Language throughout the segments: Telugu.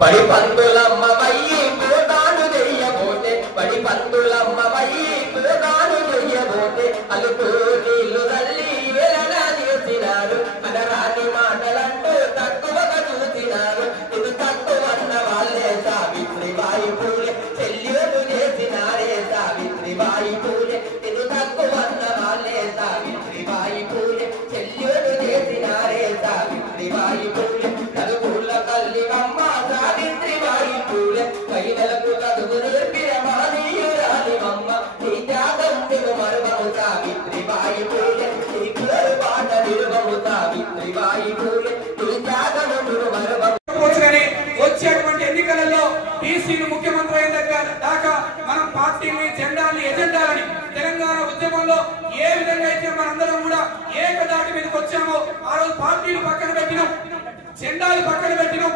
పడి పందులమ్మ వయ్యి పోతాను చెయ్యబోతే పడి పందులమ్మ వయ్యి పోతాను చెయ్యబోతే అలుపు నీళ్లు తల్లి వేలన చేసినారు అనరాని మాటలంటూ తక్కువగా చూసినారు ఇది తక్కువన్న వాళ్ళే సావిత్రిబాయి పూలే చెల్లెలు చేసినారే సావిత్రిబాయి పూలే ఇది తక్కువన్న వాళ్ళే సావిత్రిబాయి పూలే చెల్లెలు చేసినారే సావిత్రిబాయి పూలే కలుపుల కల్లివమ్మ సావిత్రిబాయి పూలే కైనలకు చదువు నేర్పిన మానీయురాలివమ్మ నీ త్యాగం మరువము సావిత్రిబాయి పూలే నీ పేరు పాట నిరువము సావిత్రిబాయి పూలే నీ త్యాగము మరువము. వచ్చేటువంటి ఎన్నికలలో బీసీలు ముఖ్యమంత్రి అయిన దాకా మనం పార్టీని జెండాని ఎజెండాలని తెలంగాణ ఉద్యమంలో ఏ విధంగా అయితే మనందరం కూడా ఏకదాటి మీదకి వచ్చామో ఆ రోజు పార్టీలు పక్కన పెట్టినాం, జెండాలు పక్కన పెట్టినాం,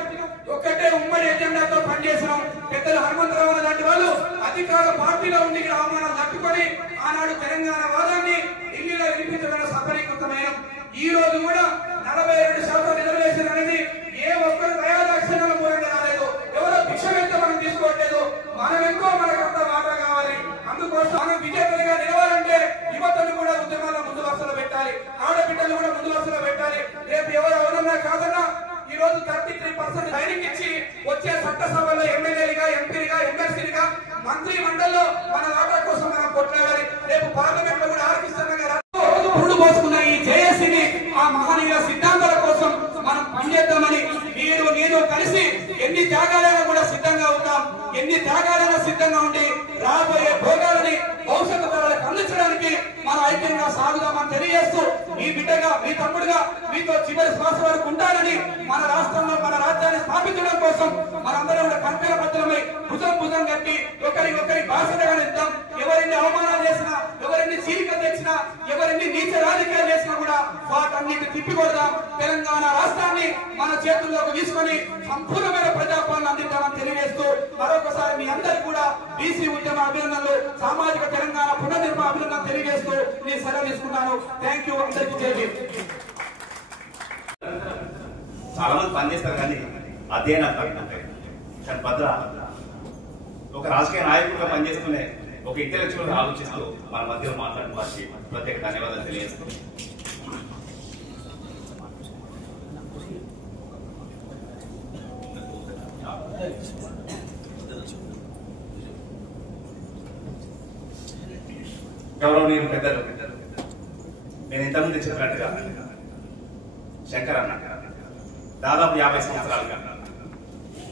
ఒక్కటే ఉమ్మడి ఎజెండాతో పనిచేసినాం. పెద్దలు హనుమంతరావు లాంటి వాళ్ళు అధికార పార్టీలో ఉండి అవమానాలు తట్టుకొని ఆనాడు తెలంగాణ వాదాన్ని ఢిల్లీలో వినిపించడం సఫలీకృతమైన ఈ రోజు కూడా 42% రిజర్వేషన్ అనేది ఏ ఒక్కరు దయాదాక్షిణ్యాల మూలంగా రాలేదు, ఎవరో భిక్ష వెంట మనం తీసుకోవట్లేదు. మనం ఎంతో మనకంత మాట కావాలి. అందుకోసం మనం విజేతలుగా నిలవాలంటే యువతను కూడా ఉద్యమాల్లో ముందు వరుసలో పెట్టాలి, ఆడబిడ్డలు కూడా ముందు వరుసలో పెట్టాలి. రేపు ఎవరు ఎవరన్నా కాదన్నా ఈ రోజు 33% ట్రైనింగ్ ఇచ్చి వచ్చే చట్టసభలో ఎమ్మెల్యేలుగా, ఎంపీలుగా, ఎమ్మెల్సీలుగా, మంత్రి మండలిలో మన వాటా కోసం మనం కొట్లాడాలి. రేపు పార్లమెంట్ లో కూడా ఆర్కిష్టంగా పురుడు పోసుకున్న ఈ జేఏసీని ఆ మహనీయుల సిద్ధాంతాల కోసం మనం పనిచేద్దామని మీరు నేను కలిసి ఎన్ని త్యాగాలైనా కూడా సిద్ధంగా ఉంటాం. ఎన్ని త్యాగాలైనా సిద్ధంగా ఉండి రాబోయే భోగాలని భవిష్యత్తు తరాలకు అందించడానికి మన ఐక్యంగా సాగుదామని తెలియజేస్తూ మీ బిడ్డగా, మీ తమ్ముడుగా మీతో చివరి శ్వాస వరకు ఉంటానని మన రాష్ట్రంలో మన రాజ్యాన్ని స్థాపించడం కోసం మనందరం కూడా కంపెల బద్దలమై భుజం భుజం కట్టి ఒకరి భాషగా నిద్దాం. ఎవరిని అవమానాలు చేసినా, ఎవరిని చీలిక తెచ్చినా, ఎవరిని నీచ రాజకీయాలు చేసినా కూడా వాటన్నిటి తిప్పికొడదాం. తెలంగాణ రాష్ట్రాన్ని మన చేతుల్లోకి తీసుకొని సంపూర్ణమైన ప్రజాపాలన అందిద్దామని తెలియజేస్తూ మరొకసారి మీ అందరికీ కూడా బీసీ ఉద్యమ అభినందనలు, సామాజిక తెలంగాణ పునర్నిర్మాణ అభినందనలు తెలియజేస్తూ నేను సెలవు తీసుకున్నాను. Thank you. అందరికీ జై. చాలా మంది పనిచేస్తారు కానీ అదే నాకు తగ్గుతుంటాయి. కానీ భద్ర ఒక రాజకీయ నాయకుడిగా పనిచేస్తూనే ఒక ఇంటెలెక్చువల్ ఆలోచిస్తూ మన మధ్యలో మాట్లాడిన వారికి ప్రత్యేక ధన్యవాదాలు తెలియజేస్తూ గౌరవనీయులు పెద్దలు, నేను ఇంతకుముందు చెప్పినట్టుగా శంకర్ అన్న దాదాపు 50 సంవత్సరాలుగా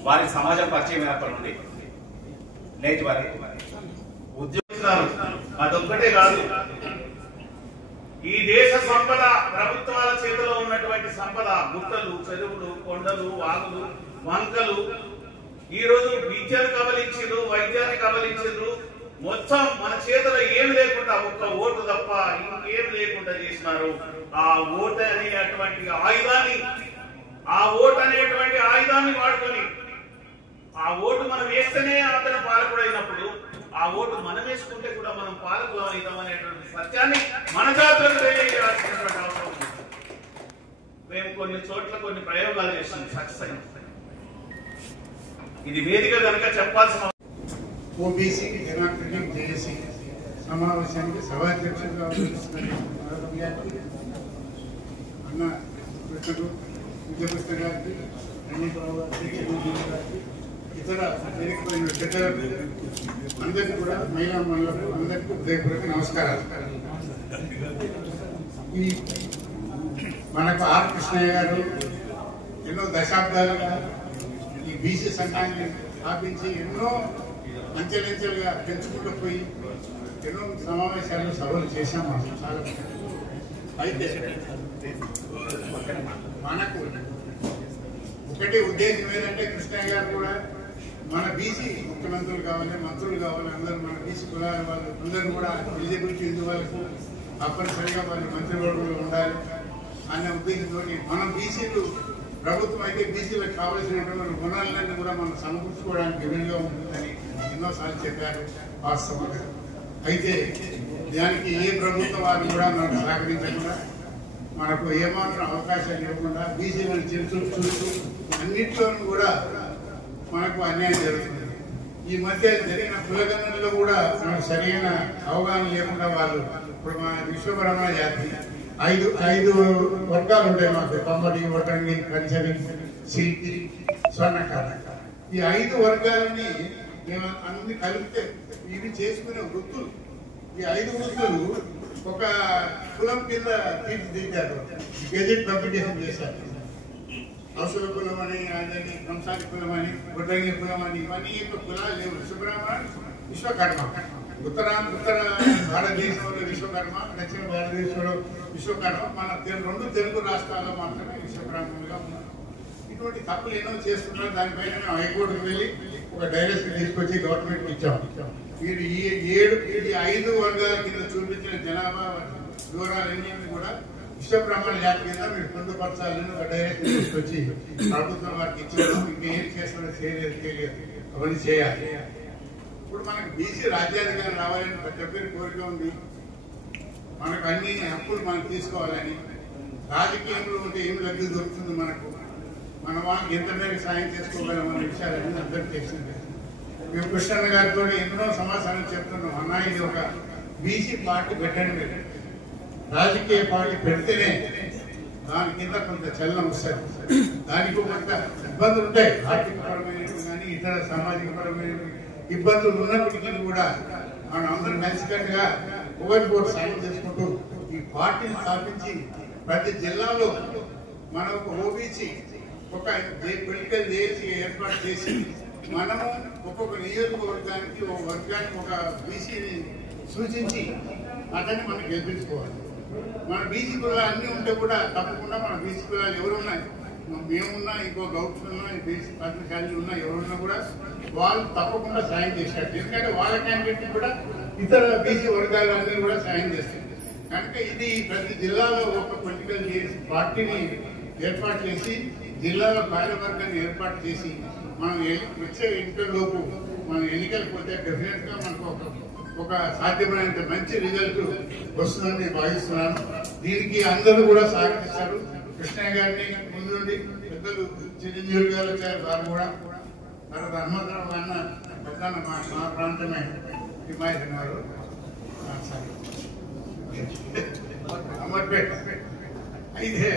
వారికి సమాజం పరిచయం అయినప్పటి నుండి నేటి వారి ఉద్యోగిస్తున్నారు. అదొక్కటే కాదు, ఈ దేశ సంపద ప్రభుత్వాల చేతిలో ఉన్నటువంటి సంపద, గుట్టలు, చెరువులు, కొండలు, వాగులు, వంకలు, ఈ రోజు విద్యను కబలించారు, వైద్యాన్ని కబలించారు. మొత్తం మన చేతిలో ఏమి లేకుండా ఒక్క ఓటు తప్ప ఇంకేమి లేకుండా చేసినారు. ఆ ఓటు అనేటువంటి ఆయుధాన్ని వాడుకొని ఆ ఓటు మనం వేస్తేనే అతను పాలకుడు అయినప్పుడు ఆ ఓటు మనం వేసుకుంటే కూడా మనం పాలకులు అవుతాం అనేటువంటి సత్యాన్ని మన జాతులకు తెలియజేయాల్సినటువంటి అవసరం ఉంది. మేము కొన్ని చోట్ల కొన్ని ప్రయోగాలు చేస్తాం, సక్సెస్ అయిన ఇది వేదిక కనుక చెప్పాల్సిన ఓబీసీ డెమోక్రటిక్ జేఏసీ సమావేశానికి సభాధ్యక్షులుగా అన్న విజయకృష్ణ గారికి, రంగరావు గారికి, ఇతర వేదికపైన పెద్దలకు అందరికీ కూడా మహిళా మహిళలకు అందరికీ హృదయపూర్వక నమస్కారాలు. ఈ మనకు ఆర్ కృష్ణయ్య గారు ఎన్నో దశాబ్దాలుగా ఈ బీసీ సంఘాన్ని స్థాపించి ఎన్నో అంచెలంచెలుగా పెంచుకుంటూ పోయి ఎన్నో సమావేశాలు సభలు చేశాము. చాలా అయితే మనకు ఒకటి ఉద్దేశం ఏంటంటే కృష్ణయ్య గారు కూడా మన బీసీ ముఖ్యమంత్రులు కావాలి, మంత్రులు కావాలి, అందరూ మన బీసీ కులాల వాళ్ళు అందరూ కూడా ఎలిజిబిలిటీ ఉంది, వాళ్ళకు తప్పనిసరిగా వాళ్ళు మంత్రివర్గంలో ఉండాలి అనే ఉద్దేశంతో మనం బీసీలు ప్రభుత్వం అయితే బీసీలకు కావాల్సినటువంటి గుణాలన్నీ కూడా మనం సమకూర్చుకోవడానికి వీలుగా ఉంటుందని ఎన్నోసార్లు చెప్పారు వాస్తవంగా. అయితే దానికి ఏ ప్రభుత్వం వారు కూడా మనకు సహకరించకుండా, మనకు ఏమాత్రం అవకాశాలు ఇవ్వకుండా బీసీలను చూస్తూ అన్నింటిలోనూ కూడా మనకు అన్యాయం జరుగుతుంది. ఈ మధ్య జరిగిన కులగణనలో కూడా మనకు సరైన అవగాహన లేకుండా వాళ్ళు ఇప్పుడు మన విశ్వబ్రహ్మణ జాతి ఐదు వర్గాలు ఉంటాయి మాకు. కమ్మడి, వడ్రంగి, కంచరి, శిల్పి, స్వర్ణకార. ఈ 5 వర్గాలని అన్ని కలిపితే ఇవి చేసుకునే వృత్తులు, ఈ 5 వృత్తులు ఒక కులం కింద తీర్చిదిద్దారు. గెజెట్ పబ్లికేషన్ చేశారు. ఔషధ కులం అని, అదని కంసాలి కులం అని, వడ్రంగి కులం అని, ఇవన్నీ కులాలు లేవు. విశ్వబ్రహ్మణ, విశ్వకర్మ. ఉత్తర భారతదేశంలో విశ్వకర్మ, దక్షిణ భారతదేశంలో విశ్వకర్మ. మన 2 తెలుగు రాష్ట్రాల్లో మాత్రమే విశ్వబ్రాహ్మణులుగా ఉన్నారు. ఇటువంటి తప్పులు ఎన్నో చేస్తున్నారు. దానిపైన మేము హైకోర్టుకు వెళ్ళి ఒక డైరెక్షన్ తీసుకొచ్చి గవర్నమెంట్కి ఇచ్చాము. మీరు ఈ 5 వర్గాల కింద చూపించిన జనాభా వివరాలన్నీ కూడా విశ్వబ్రాహ్మణ జాతి కింద మీరు పొందుపరచాలని ఒక డైరెక్షన్ తీసుకొచ్చి ప్రభుత్వం వారికి ఇచ్చారు. ఇంకేం చేస్తారో తెలియదు, అవన్నీ చేయాలి. ఇప్పుడు మనకు బీసీ రాజ్యాధికారం రావాలని ప్రతి ఒక్కరి కోరిక ఉంది. మనకు అన్ని హక్కులు మనం తీసుకోవాలని. రాజకీయంలో ఉంటే ఏమి లబ్ధి దొరుకుతుంది మనకు, మన వాళ్ళకి ఎంత మేరకు సాయం చేసుకోగలం అనే విషయాలన్నీ అందరికీ తెలిసిందే. మేము కృష్ణన్న గారితో ఎన్నో సమాచారం చెప్తున్నాం. అన్నా, ఇది ఒక బీసీ పార్టీ పెట్టండి. మీరు రాజకీయ పార్టీ పెడితేనే దాని కింద కొంత చలనం వస్తుంది. దానికి కొంత ఇబ్బందులు ఉంటాయి, ఆర్థిక పరమైనవి కానీ ఇతర సామాజిక పరమైన ఇబ్బందులు ఉన్నప్పటికీ కూడా మనం అందరం కలిసికట్టుగా ఒకరికొకరు సాయం చేసుకుంటూ ఈ పార్టీని స్థాపించి ప్రతి జిల్లాలో మనం ఒక ఓబీసీ ఒక పొలిటికల్ జేఏసీ ఏర్పాటు చేసి మనము ఒక్కొక్క నియోజకవర్గానికి ఒక వర్గానికి ఒక బీసీని సూచించి అతన్ని మనం గెలిపించుకోవాలి. మన బీసీ కులాలు అన్నీ ఉంటే కూడా తప్పకుండా మన బీసీ కులాలు ఎవరున్నాయి, మేమున్నా, ఇంకో గౌడ్స్ ఉన్నా, బీసీ పద్మశాలి ఉన్నా, ఎవరున్నా కూడా వాళ్ళు తప్పకుండా సాయం చేశారు. ఎందుకంటే వాళ్ళ క్యాండిడేట్ కూడా ఇతర బీసీ వర్గాలన్నీ కూడా సాయం చేస్తారు. కనుక ఇది ప్రతి జిల్లాలో ఒక పొలిటికల్ పార్టీని ఏర్పాటు చేసి జిల్లాలో కార్యవర్గాన్ని ఏర్పాటు చేసి మనం వచ్చే ఎన్నికల్లోపు మనం ఎన్నికలకు పోతే డెఫినెట్ గా మనకు ఒక సాధ్యమైనంత మంచి రిజల్ట్ వస్తుందని నేను భావిస్తున్నాను. దీనికి అందరూ కూడా సహకరిస్తారు. కృష్ణయ్య గారిని ముందు నుండి పెద్దలు చిరంజీవి గారు వచ్చారు, వారు కూడా తర్వాత హనుమంతరావు అన్న పెద్ద మా ప్రాంతమే హిమాయత్ గారు, అమర్పేట. అయితే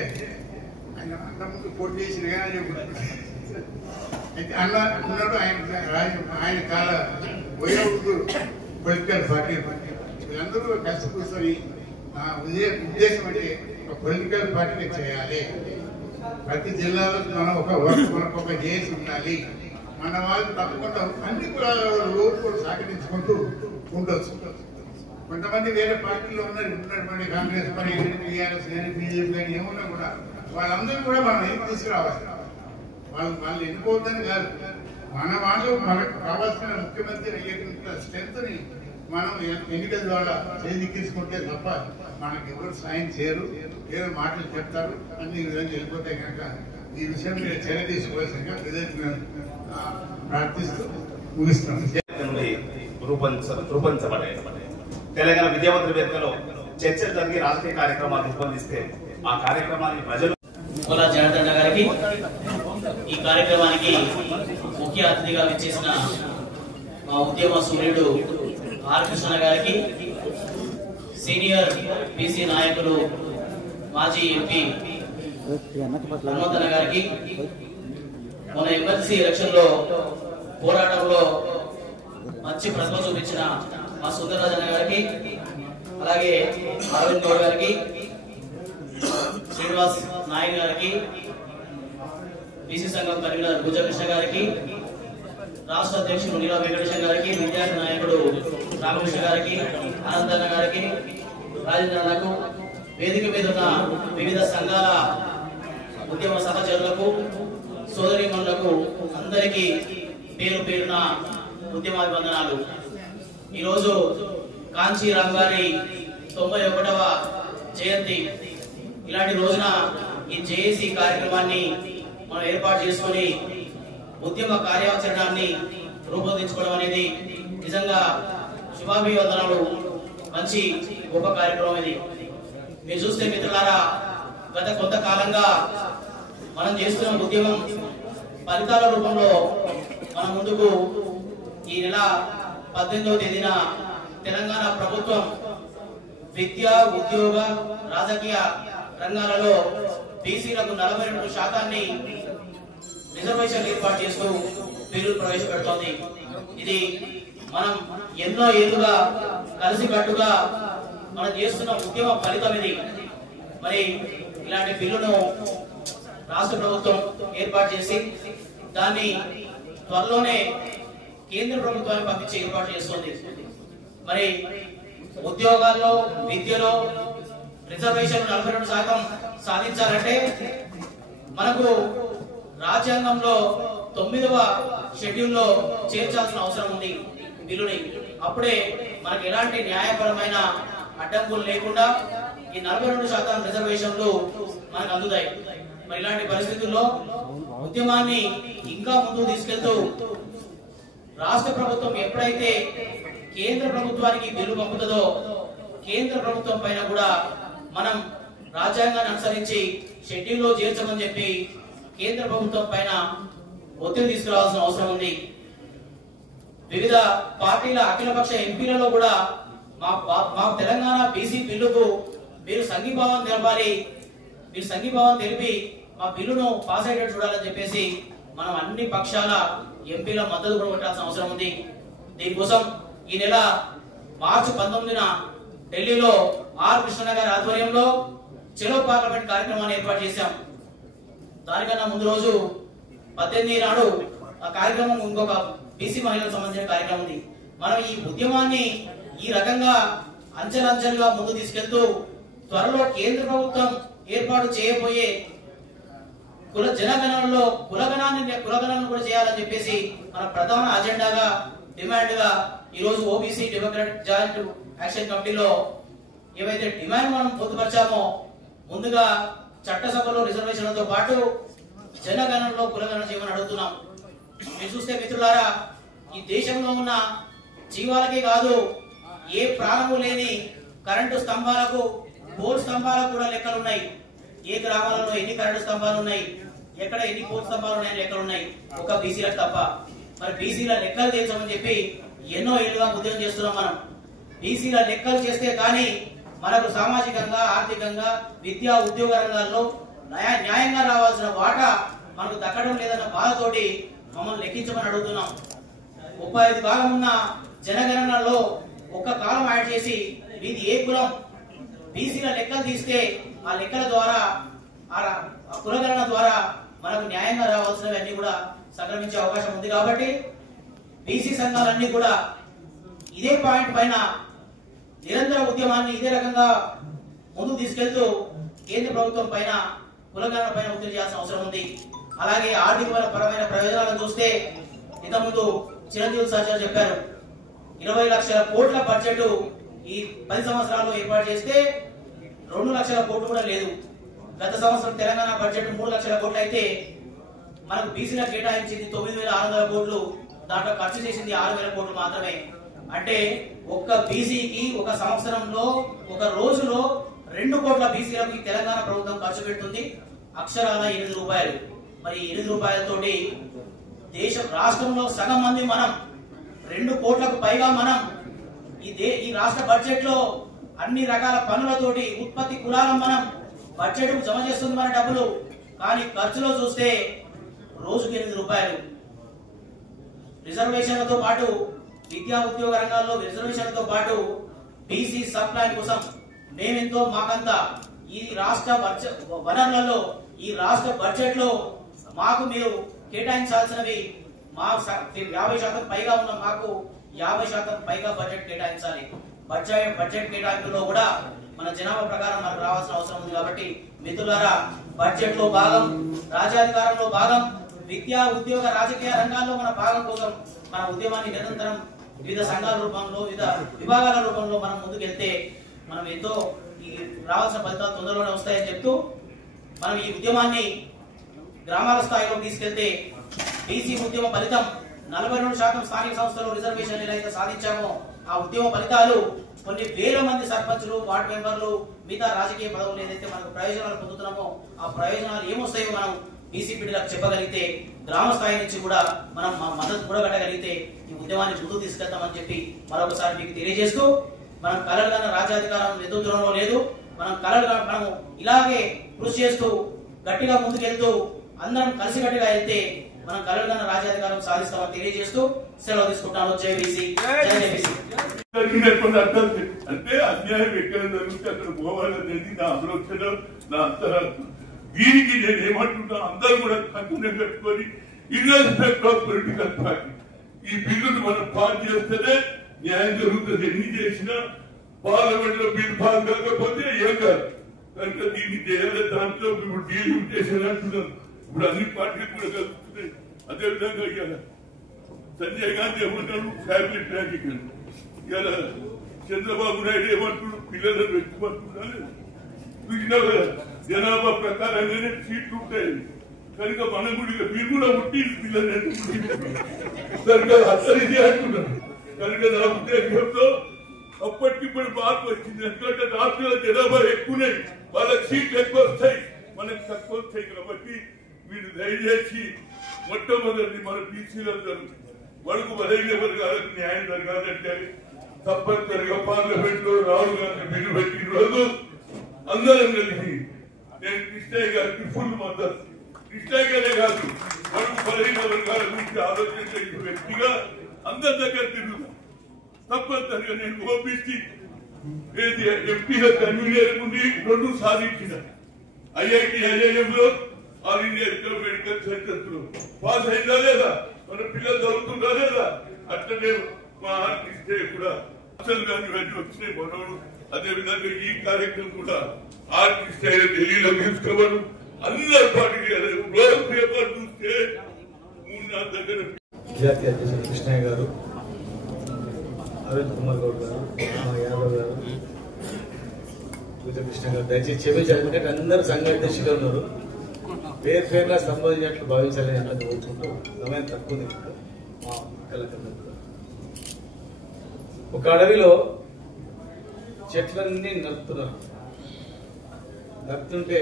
ఆయన అంతకుముందు పోటీ చేసిన కానీ అయితే అన్న ఉన్నాడు. ఆయన చాలా వయోవృద్ధుడు పొలిటికల్ పార్టీ. వీళ్ళందరూ కలిసి కూర్చొని ఉద్దేశం అంటే ఒక పొలిటికల్ పార్టీని చేయాలి. ప్రతి జిల్లాలో మనం మనకు ఒక జేఏసీ ఉండాలి. మన వాళ్ళు తప్పకుండా అన్ని కులాలలో సహకరించుకుంటూ ఉండొచ్చు. కొంతమంది వేరే పార్టీలో ఉన్నటువంటి కాంగ్రెస్ పని, టీఆర్ఎస్ కానీ, బీజేపీ కానీ ఏమున్నా కూడా వాళ్ళందరూ కూడా మనం ఏం తీసుకురావాలి. వాళ్ళు ఎన్నుకోవద్దని కాదు, మన వాళ్ళు మనకు కావాల్సిన ముఖ్యమంత్రి అయ్యేటువంటి స్ట్రెంత్ ని మనం ఎన్నికల ద్వారా చేజిక్కించుకుంటే తప్ప మనకి ఎవరు సాయం చేయరు. ఏదో మాటలు చెప్తారు, అన్ని విధంగా వెళ్ళిపోతే కనుక ఈ విషయం మీద చర్య తీసుకోవాల్సిందిగా ప్రార్థిస్తూ ముగిస్తున్నాం. రూపొందించబడ్డాయి. తెలంగాణ విద్యావంతుల వేదికలో చర్చలు జరిగి రాజకీయ కార్యక్రమాలు రూపొందిస్తే ఆ కార్యక్రమాన్ని ప్రజలు కోలా జనార్దన్ గారికి, ఈ కార్యక్రమానికి ముఖ్య అతిథిగా విచ్చేసిన మా ఉద్యమ సూర్యుడు ఆర్ కృష్ణ గారికి, సీనియర్ బీసీ నాయకులు మాజీ ఎంపీ హనుమంతన్న గారికి, మన ఎమ్మెల్సీ ఎలక్షన్ లో పోరాటంలో మంచి ప్రతిభ చూపించిన మా సుందరరాజన్న గారికి, అలాగే అరవింద్ గౌడ్ గారికి, శ్రీనివాస్ నాయక్ గారికి, బీసీ సంఘం కన్వీనర్ భుజకృష్ణ గారికి, రాష్ట్ర అధ్యక్షుడు నీలా వెంకటేశ్వర గారికి, విద్యార్థి నాయకుడు రామకృష్ణ గారికి, అనంతన్న గారికి, రాజేంద్రన్నకు, వేదిక మీద ఉన్న వివిధ సంఘాల ఉద్యమ సహచరులకు, సోదరీమణులకు అందరికీ పేరు పేరున ఉద్యమాభివందనాలు. ఈరోజు కాంచీరామ్ గారి 91వ జయంతి. ఇలాంటి రోజున ఈ జేఏసీ కార్యక్రమాన్ని మనం ఏర్పాటు చేసుకొని ఉద్యమ కార్యాచరణాన్ని రూపొందించుకోవడం అనేది నిజంగా శుభాభివందనాలు. మంచి గొప్ప కార్యక్రమం ఇది. మీరు చూస్తే మిత్రులారా, గత కొంతకాలంగా మనం చేస్తున్న ఉద్యమం ఫలితాల రూపంలో మన ముందుకు ఈ నెల 18వ తేదీన తెలంగాణ ప్రభుత్వం విద్య, ఉద్యోగ, రాజకీయ రంగాలలో బీసీలకు 42% రిజర్వేషన్ ఏర్పాటు చేస్తూ బిల్లు ప్రవేశపెడుతోంది. ఇది మనం ఎన్నో ఏళ్లుగా కలిసికట్టుగా మనం చేస్తున్న ఉద్యమ ఫలితం ఇది. మరి ఇలాంటి బిల్లును రాష్ట్ర ప్రభుత్వం ఏర్పాటు చేసి దాన్ని త్వరలోనే కేంద్ర ప్రభుత్వానికి పంపించే ఏర్పాటు చేస్తుంది. మరి ఉద్యోగాల్లో, విద్యలో రిజర్వేషన్ 42% సాధించాలంటే మనకు రాజ్యాంగంలో 9వ షెడ్యూల్లో చేర్చాల్సిన అవసరం ఉంది బిల్లుని. అప్పుడే మనకు ఎలాంటి న్యాయపరమైన అడ్డంకులు లేకుండా ఈ 42% రిజర్వేషన్లు మనకు అందుతాయి. మరి ఇలాంటి పరిస్థితుల్లో ఉద్యమాన్ని ఇంకా ముందుకు తీసుకెళ్తూ రాష్ట్ర ప్రభుత్వం ఎప్పుడైతే కేంద్ర ప్రభుత్వానికి బిల్లు పంపుతుందో కేంద్ర ప్రభుత్వం పైన కూడా మనం రాజ్యాంగాన్ని అనుసరించి షెడ్యూల్లో చేర్చమని చెప్పి కేంద్ర ప్రభుత్వం పైన ఒత్తిడి తీసుకురావాల్సిన అవసరం ఉంది. వివిధ పార్టీల అఖిలపక్ష ఎంపీలలో కూడా మా తెలంగాణ బీసీ బిల్లుకు మీరు సంఘీభావం తెలపాలి, మీరు సంఘీభావం తెలిపి మా బిల్లును పాస్ అయ్యేటట్టు చూడాలని చెప్పేసి మనం అన్ని పక్షాల ఎంపీల మద్దతు కూడా పెట్టాల్సిన అవసరం ఉంది. దీనికోసం ఈ నెల మార్చి 19న ఢిల్లీలో ఆర్ కృష్ణ గారి ఆధ్వర్యంలో చెలో పార్లమెంట్ కార్యక్రమాన్ని ఏర్పాటు చేశాం. దానికన్నా ముందు రోజు 18 నాడు ఆ కార్యక్రమం ఇంకొక బీసీ మహిళలకు సంబంధించిన కార్యక్రమం ఉంది. మనం ఈ ఉద్యమాన్ని ఈ రకంగా అంచెలంచెలుగా ముందు తీసుకెళ్తూ త్వరలో కేంద్ర ప్రభుత్వం ఏర్పాటు చేయబోయే జనగణనలో కులగణనను కూడా చేయాలని చెప్పేసి మన ప్రధాన అజెండాగా, డిమాండ్ గా ఈ రోజు ఓబీసీ డెమోక్రాటిక్ జాయింట్ యాక్షన్ కమిటీలో ఏవైతే డిమాండ్ మనం పొందుపరిచామో ముందుగా చట్టసభలో రిజర్వేషన్లతో పాటు జనగణనలో కులగణన చేయమని అడుగుతున్నాం. మీరు చూస్తే మిత్రులారా, ఈ దేశంలో ఉన్న జీవాలకే కాదు ఏ ప్రాణము లేని కరెంటు స్తంభాలకు, పోల్ స్తంభాలకు కూడా లెక్కలు ఉన్నాయి. ఏ గ్రామాలలో ఎన్ని కరెంటు స్తంభాలు ఉన్నాయి, ఎక్కడ ఎన్ని పోల్ స్తంభాలు ఉన్నాయని లెక్కలు ఉన్నాయి, ఒక బీసీలకు తప్ప. మరి బీసీల లెక్కలు తీర్చమని చెప్పి ఎన్నో ఏళ్లుగా ఉద్యమం చేస్తున్నాం. మనం బీసీల లెక్కలు చేస్తే కానీ మనకు సామాజికంగా, ఆర్థికంగా, విద్యా, ఉద్యోగ రంగాల్లో న్యాయంగా రావాల్సిన వాటా మనకు దక్కడం లేదన్న బాధతోటి మమ్మల్ని లెక్కించమని అడుగుతున్నాం. 35 కాలం ఉన్న జనగణనలో ఒక్క కాలం యాడ్ చేసి మీది ఏ కులం, బీసీల లెక్కలు తీస్తే ఆ లెక్కల ద్వారా, ఆ కులగణన ద్వారా మనకు న్యాయంగా రావాల్సినవి అన్ని కూడా సంక్రమించే అవకాశం ఉంది. కాబట్టి బీసీ సంఘాలన్నీ కూడా ఇదే పాయింట్ పైన నిరంతర ఉద్యమాన్ని ఇదే రకంగా ముందుకు తీసుకెళ్తూ కేంద్ర ప్రభుత్వం పైన, కులగణన పైన ఒత్తిడి చేయాల్సిన అవసరం ఉంది. అలాగే ఆర్థిక పరమైన ప్రయోజనాలను చూస్తే ఇంతకుముందు చిరంజీవి సార్ చెప్పారు, 20 లక్షల కోట్ల బడ్జెట్ ఈ 10 సంవత్సరాల్లో ఏర్పాటు చేస్తే 2 లక్షల కోట్లు కూడా లేదు. గత సంవత్సరం తెలంగాణ బడ్జెట్ 3 లక్షల కోట్లు అయితే మనకు బీసీలకు కేటాయించింది 9,600 కోట్లు, దాంట్లో ఖర్చు చేసింది 6,000 కోట్లు మాత్రమే. అంటే ఒక్క బీసీకి ఒక సంవత్సరంలో, ఒక రోజులో 2 కోట్ల బీసీలకు తెలంగాణ ప్రభుత్వం ఖర్చు పెడుతుంది. అక్షరాల 8 రూపాయలు. మరి 8 రూపాయలతోటి రాష్ట్రంలో సగం మంది మనం 2 కోట్లకు పైగా మనం ఈ రాష్ట్ర బడ్జెట్ లో అన్ని రకాల పనులతోటి ఉత్పత్తి కులాలను మనం బడ్జెట్ జమ చేస్తుంది మన డబ్బులు. కానీ ఖర్చులో చూస్తే రోజుకి 8 రూపాయలు. రిజర్వేషన్లతో పాటు విద్యా, ఉద్యోగ రంగాల్లో రిజర్వేషన్లతో పాటు బీసీ సబ్ ప్లాన్ కోసం మేమెంతో మాకంతా ఈ రాష్ట్ర వనరులలో, ఈ రాష్ట్ర బడ్జెట్ లో మాకు మీరు కేటాయించాల్సినవి, మా 50% పైగా ఉన్న మాకు 50% పైగా బడ్జెట్ కేటాయించాలి. బడ్జెట్ కేటాయింపులో కూడా మన జనాభా ప్రకారం మనకు రావాల్సిన అవసరం ఉంది. కాబట్టి మిత్రులారా, బడ్జెట్ లో భాగం, రాజ్యాధికారంలో భాగం, విద్యా, ఉద్యోగ, రాజకీయ రంగాల్లో మన భాగం కోసం మన ఉద్యమాన్ని నిరంతరం వివిధ సంఘాల రూపంలో, వివిధ విభాగాల రూపంలో మనం ముందుకెళ్తే మనం ఎంతో రావాల్సిన ఫలితాలు తొందరలోనే వస్తాయని చెప్తూ మనం ఈ ఉద్యమాన్ని గ్రామాల స్థాయిలో తీసుకెళ్తే బీసీ ఉద్యమ ఫలితం 42% స్థానిక సంస్థలు రిజర్వేషన్ ఏదైతే సాధించామో ఆ ఉద్యమ ఫలితాలు కొన్ని వేల మంది సర్పంచులు, వార్డు మెంబర్లు, మిగతా రాజకీయ పదవులు ఏదైతే మనకు ప్రయోజనాలు పొందుతున్నామో ఆ ప్రయోజనాలు ఏమొస్తాయో మనం బీసీ బిడ్డలకు చెప్పగలిగితే గ్రామ స్థాయి నుంచి కూడా మనం మద్దతు కూడగట్టగలిగితే ఈ ఉద్యమాన్ని ముందుకు తీసుకెళ్తామని చెప్పి మరొకసారి మీకు తెలియజేస్తూ, మనం కలలుగా రాజ్యాధికారం ఎంతో దూరంలో లేదు. మనం ఇలాగే కృషి చేస్తూ గట్టిగా ముందుకెళ్తూ అందరం కలిసికట్టుగా వెళ్తే మనం కలలుగా రాజ్యాధికారం సాధిస్తామని తెలియజేస్తూ సెలవు తీసుకుంటాను. జై బీసీ, జై బీసీ. అంటే అన్యాయం ఎక్కడ జరుగుతుంది అక్కడ పోవాలనేది నా ఆలోచన, నా అంతరాత్మ. దీనికి నేను ఏమంటున్నా, అందరూ కూడా కంకణం కట్టుకొని ఇర్రెస్పెక్ట్ ఆఫ్ పొలిటికల్ పార్టీ ఈ బిల్లును మనం పాస్ చేస్తేనే న్యాయం జరుగుతుంది. ఎన్ని చేసినా పార్లమెంట్ లో బిల్ పాస్ కాకపోతే ఏం కాదు కనుక దీన్ని చేయాలి. దాంట్లో ఇప్పుడు డీలిమిటేషన్ అంటున్నాం. ఇప్పుడు అన్ని పార్టీలు కూడా కలుగుతున్నాయి. అదేవిధంగా ఇవాళ సంజయ్ గాంధీ ఏమంటాడు, ఫ్యామిలీ ప్లానింగ్. ఇవాళ చంద్రబాబు నాయుడు ఏమంటున్నాడు, పిల్లలను వ్యక్తిమంటున్నాడు. చూసినా కదా జనాభా ప్రకారంగానే సీట్లు ఉంటాయి కనుక మనం కూడా మీరు కూడా పుట్టి పిల్లలు కనుక అసలు అంటున్నారు. కనుక నా ఉద్దేశంతో అప్పటికిప్పుడు మార్పు వచ్చింది. ఎందుకంటే రాష్ట్రాల జనాభా ఎక్కువన్నాయి, వాళ్ళకి సీట్లు ఎక్కువ వస్తాయి, మనకు తక్కువ వస్తాయి. కాబట్టి మీరు దయచేసి మొట్టమొదటి మన బీసీలందరూ మనకు బలైన వర్గాలకు న్యాయం జరగాలంటే తప్పనిసరిగా పార్లమెంట్ లో రాహుల్ గాంధీ బిల్లు పెట్టిన రోజు అందరం కలిసి నేను కృష్ణయ్య గారికి ఫుల్ మద్దతు. కృష్ణయ్య గారే కాదు, మనకు బలైన వర్గాల గురించి ఆలోచించే వ్యక్తిగా అందరి దగ్గర తిరుగుతాం. తప్పనిసరిగా నేను ఓబీసీ ఎంపీగా కన్వీనర్ ఉండి 2 సాధించిన ఐఐటి ఐఐఎంలో ఆల్ ఇండియా మెడికల్ సెంటర్స్ లో పాస్ అయిందా లేదా, మన పిల్లలు చదువుతుందా లేదా. అట్లనే మా కృష్ణయ్య కూడా అసలు కానీ ఇవన్నీ వచ్చినాయి మనోడు. అదేవిధంగా ఈ కార్యక్రమం కూడా ఆర్టిస్ట్ అయిన ఢిల్లీలో తీసుకోవడం అందరి పార్టీ రోజు పేపర్ చూస్తే 3-4 దగ్గర జాతీయ అధ్యక్షుడు కృష్ణయ్య గారు, అరవింద్ కుమార్ గౌడ్ గారు, యాదవ్ గారు, కృష్ణ గారు దయచేసి క్షమించాలి. ఎందుకంటే అందరూ సంఘ అధ్యక్షులుగా ఉన్నారు. పేరు పేరుగా సంబోధించినట్లు భావించాలని అందరూ కోరుకుంటూ సమయం తక్కువ మా కళాకారులు. ఒక అడవిలో చెట్లన్నీ నరుకుతున్నారు. నరుకుతుంటే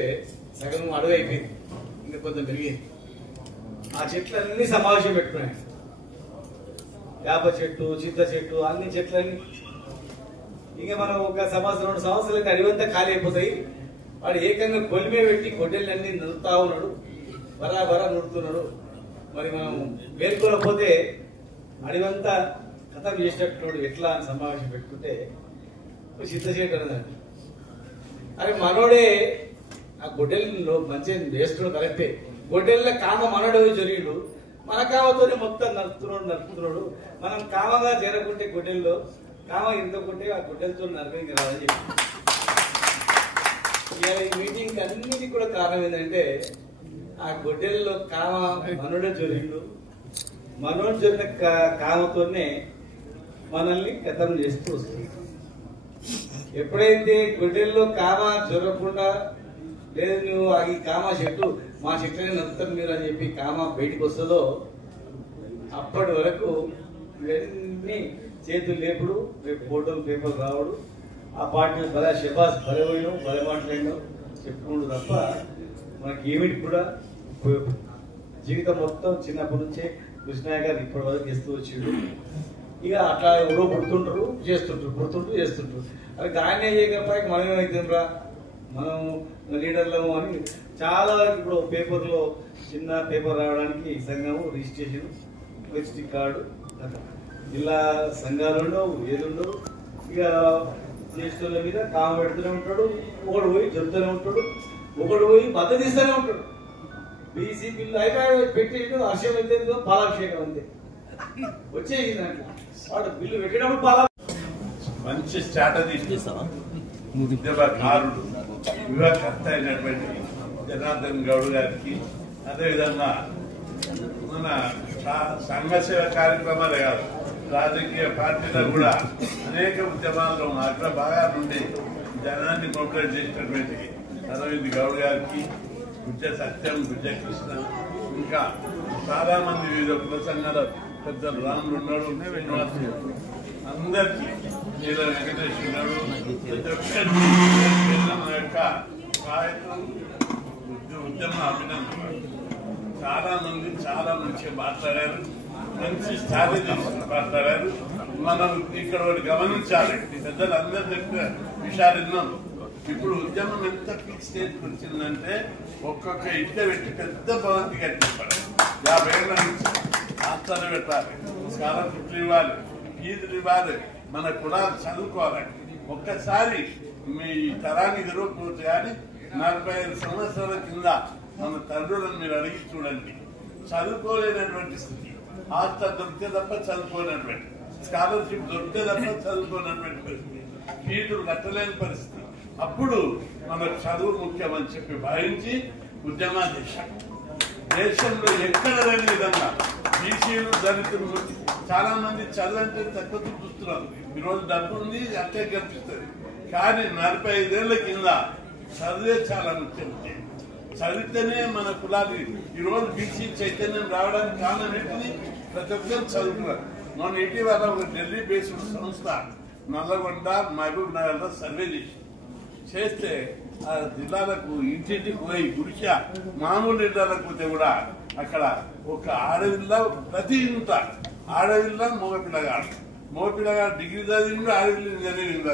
సగం అడవి అయిపోయింది, ఇంకా కొంచెం పెరిగింది. ఆ చెట్లన్నీ సమావేశం పెట్టుకున్నాయి. వేప చెట్టు, చింత చెట్టు, అన్ని చెట్లన్నీ. ఇక మనం ఒక 1-2 సంవత్సరాలకి అడివంతా ఖాళీ అయిపోతాయి. వాడు ఏకంగా కొలిమే పెట్టి గొడ్డెలన్నీ నరుకుతా ఉన్నాడు, బరాబరా నరుకుతున్నాడు. మరి మనం వేరుకోలేకపోతే అడివంతా కథం చేసినట్టు ఎట్లా సమావేశం పెట్టుకుంటే చింత చెట్టు అన్నదండి. అరే మనోడే ఆ గొడ్డెల్లో మంచిగా వేస్తున్నాడు, కరెక్టే. గొడ్డెల్లో కామ మనోడే జరిగిండు, మన కామతోనే మొత్తం నరుకుతున్నాడు. మనం కామగా చేరకుంటే గొడ్డెల్లో కామ ఇంతకుంటే ఆ గొడ్డెలతో నరకం రాదని చెప్పి ఇవాళ ఈ మీటింగ్ అన్నిటికీ కూడా కారణం ఏంటంటే ఆ గొడ్డెల్లో కామ మనోడే జరిగిండు. మనోడు జరిగిన కామతోనే మనల్ని కథం చేస్తూ వస్తుంది. ఎప్పుడైతే గొడ్డెల్లో కామ జరగకుండా లేదు నువ్వు ఈ కామ చెట్టు మా చెట్లని నడుపుతారు మీరు అని చెప్పి కామ బయటకు వస్తుందో అప్పటి వరకు ఇవన్నీ చేతులు లేపుడు, రేపు ఫోటోలు పేపర్లు రావడు, ఆ పార్టీలు భలే శబాస్ భలే పోయినాం భలే మాట్లాడినాం చెప్పుకుంటూ తప్ప మనకి ఏమిటి కూడా ఉపయోగం. జీవితం మొత్తం చిన్నప్పటి నుంచే కృష్ణయ్య గారు ఇప్పటి వరకు చేస్తూ వచ్చిండు. ఇక అట్లా ఎవరో పుడుతుంటారు చేస్తుంటారు. అది దాన్నే చేయకపోయి మనం ఏమైతే రా మనం లీడర్లము అని చాలా. ఇప్పుడు పేపర్లో చిన్న పేపర్ రావడానికి సంఘము రిజిస్ట్రేషన్, రిజిస్ట్రిక్ కార్డు, జిల్లా సంఘాలు ఉండవు, ఏది ఉండవు. ఇక జ్యేష్ఠుల మీద కామ పెడుతూనే ఉంటాడు, ఒకడు పోయి చెప్తూనే ఉంటాడు, ఒకడు పోయి మద్దతు ఇస్తూనే ఉంటాడు. బీసీ బిల్లు అయిపోయి పెట్టేడు, హర్షం అయితే పాలాభిషేకం అంతే వచ్చేది దాంట్లో. వాడు బిల్లు పెట్టినప్పుడు పాలా మంచి స్ట్రాటజీ ఉద్యమకారుడు వివాహకర్త అయినటువంటి జనార్దన్ గౌడ్ గారికి, అదేవిధంగా మన సంఘ సేవ కార్యక్రమాలే కాదు రాజకీయ పార్టీలో కూడా అనేక ఉద్యమాల్లో అగ్ర బాగా నుండి జనాన్ని మొబిలైజ్ చేసినటువంటి అరవింద్ గౌడ్ గారికి, గుజ్జ సత్యం, గుజ్జ కృష్ణ, ఇంకా చాలా మంది వివిధ కుల సంఘాల పెద్దలు రాములు ఉన్నాడు, శ్రీనివాస్, అందరికీ నీల వెంకటేష్ ఉన్నాడు. మన యొక్క ఉద్యమ అభినందన చాలా మంది చాలా మంచిగా మాట్లాడారు, మంచి స్ట్రాటజీస్ మాట్లాడారు. మనం ఇక్కడ ఒకటి గమనించాలి, పెద్దలందరూ చెప్పిన విషయాలు విన్నాం. ఇప్పుడు ఉద్యమం ఎంత పీక్ స్టేజ్కి వచ్చిందంటే ఒక్కొక్క ఇంట్లో పెట్టి పెద్ద భవంతి కట్టించాలి. 50 ఏళ్ళ నుంచి ఆస్థానం పెట్టాలి, స్కాలర్షిప్లు ఇవ్వాలి, ఫీజులు ఇవ్వాలి, మన కులాలు చదువుకోవాలి. ఒక్కసారి మీ తరానికి ఎదురుకోవచ్చు. కానీ 45 సంవత్సరాల కింద మన తండ్రులను మీరు అడిగి చూడండి, చదువుకోలేనటువంటి స్థితి. హాస్టల్ దొరికితే తప్ప చదువుకోనటువంటి, స్కాలర్షిప్ దొరికితే తప్ప చదువుకోనటువంటి పరిస్థితి, ఫీజులు కట్టలేని పరిస్థితి. అప్పుడు మనకు చదువు ముఖ్యమని చెప్పి భావించి ఉద్యమాలు చేశాం. దేశంలో ఎక్కడ లేని విధంగా బీసీలు, దళితులు చాలా మంది చదువు అంటే తక్కువ చూస్తున్నారు. ఈరోజు డబ్బు ఉంది, అంతే కనిపిస్తుంది. కానీ 45 ఏళ్ల కింద చదివే చాలా ముఖ్యం. చదివితేనే మన కులాలు ఈరోజు బీసీ చైతన్యం రావడానికి కారణం ఏంటిది? ప్రతి ఒక్కరు చదువుతున్నారు. మొన్న ఇటీవల ఒక ఢిల్లీ బేస్డ్ సంస్థ నల్లగొండ, మహబూబ్ నగర్ లో సర్వే చేస్తే ఆ జిల్లాలకు ఇంటింటికి పోయి గుడిస మామూలు ఇళ్లకు పోతే కూడా అక్కడ ఒక ఆడవిల్ల, ప్రతి ఇంట ఆడవిల్ల మగపిల్లగాడు డిగ్రీ చదివిండు, ఆడవిల్లు చదివిండు.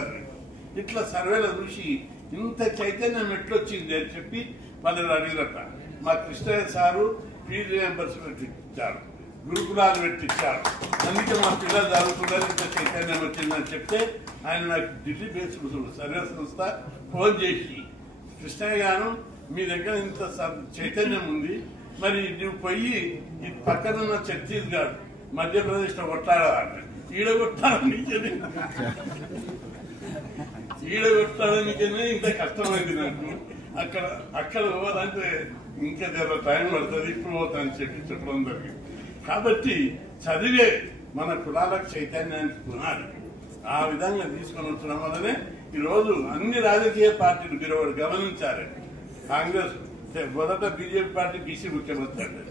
ఇట్లా సర్వేలు చూసి ఇంత చైతన్యం ఎట్లొచ్చింది అని చెప్పి వాళ్ళు అడిగినట్ట. మా కృష్ణయ్య సారు ఫీజు రియంబర్స్మెంట్ ఇచ్చారు, గురుకులాలు పెట్టించారు. అందుకే మా పిల్లలు చదువుకున్నారు, ఇంత చైతన్యం వచ్చిందని చెప్తే ఆయన నాకు ఢిల్లీ బేస్డ్ సర్వే సంస్థ ఫోన్ చేసి, కృష్ణయ్య గారు మీ దగ్గర ఇంత చైతన్యం ఉంది, మరి నువ్వు పోయి ఈ పక్కనున్న ఛత్తీస్గఢ్, మధ్యప్రదేశ్ లో కొట్టాడాలంటే ఈడగొట్టడానికనే ఇంత కష్టమైంది నాకు. అక్కడ పోవాలంటే ఇంకా జర టైం పడుతుంది, ఇప్పుడు పోతానని చెప్పి చెప్పడం జరిగింది. కాబట్టి చదివే మన కులాలకు చైతన్యానికి పునాది. ఆ విధంగా తీసుకొని వచ్చడం వల్లనే ఈరోజు అన్ని రాజకీయ పార్టీలు మీరు గమనించాలి. కాంగ్రెస్ మొదట బీజేపీ పార్టీ బీసీ ముఖ్యమంత్రి అంటే,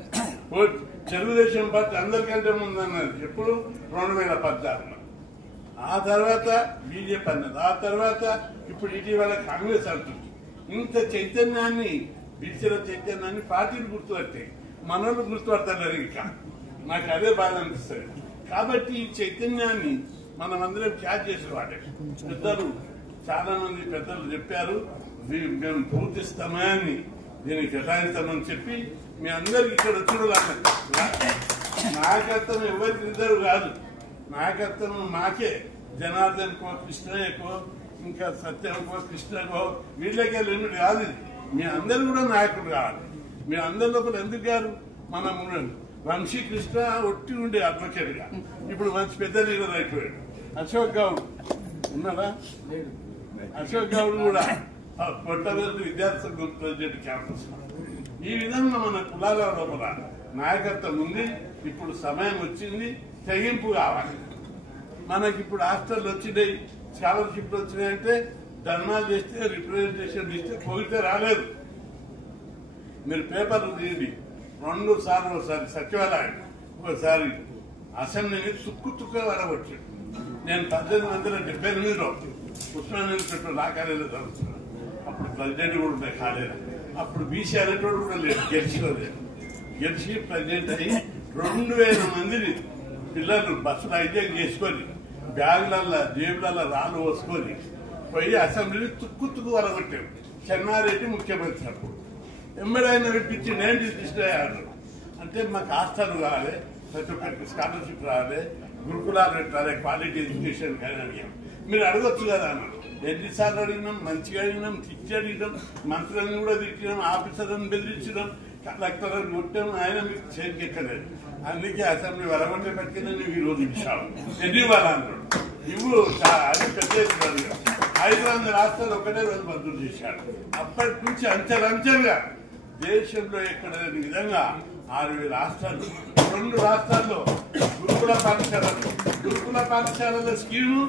తెలుగుదేశం పార్టీ అందరికంటే ముందన్నది ఎప్పుడు 2016. ఆ తర్వాత బీజేపీ అన్నది, ఆ తర్వాత ఇప్పుడు ఇటీవల కాంగ్రెస్ అంటుంది. ఇంత చైతన్యాన్ని, బీసీల చైతన్యాన్ని పార్టీలు గుర్తుపట్టాయి, మనోళ్ళు గుర్తుపడతారు. ఇంకా నాకు అదే బాధ అనిపిస్తుంది. కాబట్టి ఈ చైతన్యాన్ని మనం అందరం క్యాచ్ చేసుకోవాలి. పెద్దలు చాలా మంది పెద్దలు చెప్పారు, మేము పూర్తి సమయాన్ని దీనికి కేటాయిస్తామని చెప్పి మీ అందరికి ఇక్కడ చూడాలి. నాయకత్వం ఎవరికి ఇద్దరు కాదు, నాయకత్వం మాకే. జనార్దన్కో, కృష్ణయ్యకో, ఇంకా సత్యంకో, కృష్ణకో, వీళ్ళకే లిమిట్ కాదు. మీ అందరు కూడా నాయకుడు కావాలి. మీ అందరి లోపల ఎందుకు గారు? మనం వంశీ కృష్ణ ఒట్టి ఉండే అడ్వకేట్ గా ఇప్పుడు మంచి పెద్ద లీడర్ అయిపోయాడు. అశోక్ గౌడ్ ఉన్నారా? అశోక్ గౌడ్ కూడా పొట్టవేలు విద్యార్థి సంఘం ప్రెసిడెంట్ క్యాంపస్. ఈ విధంగా మన కులాల లోపల నాయకత్వం ఉంది. ఇప్పుడు సమయం వచ్చింది, తెగింపు కావాలి. మనకి ఇప్పుడు హాస్టల్ వచ్చినాయి, స్కాలర్షిప్లు వచ్చినాయంటే ధర్నాలు చేస్తే, రిప్రజెంటేషన్ ఇస్తే పోగితే రాలేదు. మీరు పేపర్లు తీయండి, 2 సార్లు, ఒకసారి సచివాలయం, ఒకసారి అసెంబ్లీని తుక్కు వరగొచ్చాడు. నేను 1878లో ఉస్మానియా లా కాలేజీలో చదువుతున్నాను. అప్పుడు ప్రెసిడెంట్ కూడా ఉండే కాలేజీ. అప్పుడు బీసీ అనేటోడు కూడా లేదు, గెలిచి ప్రెసిడెంట్ అయ్యి 2000 మందిని పిల్లలు బస్సులు హైజాక్ చేసుకొని బ్యాగులల్లో జేబులలో రాళ్ళు పోసుకొని పోయి అసెంబ్లీని తుక్కు వరగొట్టాడు. చెన్నారెడ్డి ముఖ్యమంత్రి. అప్పుడు ఎమ్మడైనా వినిపించి నేను తీసుకున్నాడు. అంటే మాకు హాస్టల్ కావాలి, ప్రతి ఒక్కరికి స్కాలర్షిప్ రావాలి, గురుకులాలు పెట్టాలి, క్వాలిటీ ఎడ్యుకేషన్ కానీ అడిగాం. మీరు అడగొచ్చు కదా అన్నాడు. ఎన్నిసార్లు అడిగినాం, మంచిగా అడిగినాం, తిట్టి అడిగినాం, మంత్రులను కూడా తిట్టినాం, ఆఫీసర్లను బెదిరించినాం, కలెక్టర్లను కొట్టాం. ఆయన మీకు చేతికి ఎక్కలేదు. అందుకే అసెంబ్లీ వరగొంటే పెట్టుకుని నువ్వు ఈ రోజు ఇచ్చావు, ఎన్ని ఇవ్వాలి అన్నాడు. ఇవ్వు అది పెద్ద 500 రాష్ట్రాలు ఒకటే రోజు మంజూరు చేశాడు. అప్పటి నుంచి అంచెలంచెలుగా దేశంలో ఎక్కడ లేని విధంగా 6000 రాష్ట్రాలు, 2 రాష్ట్రాల్లో గురుకుల పాఠశాలల స్కీము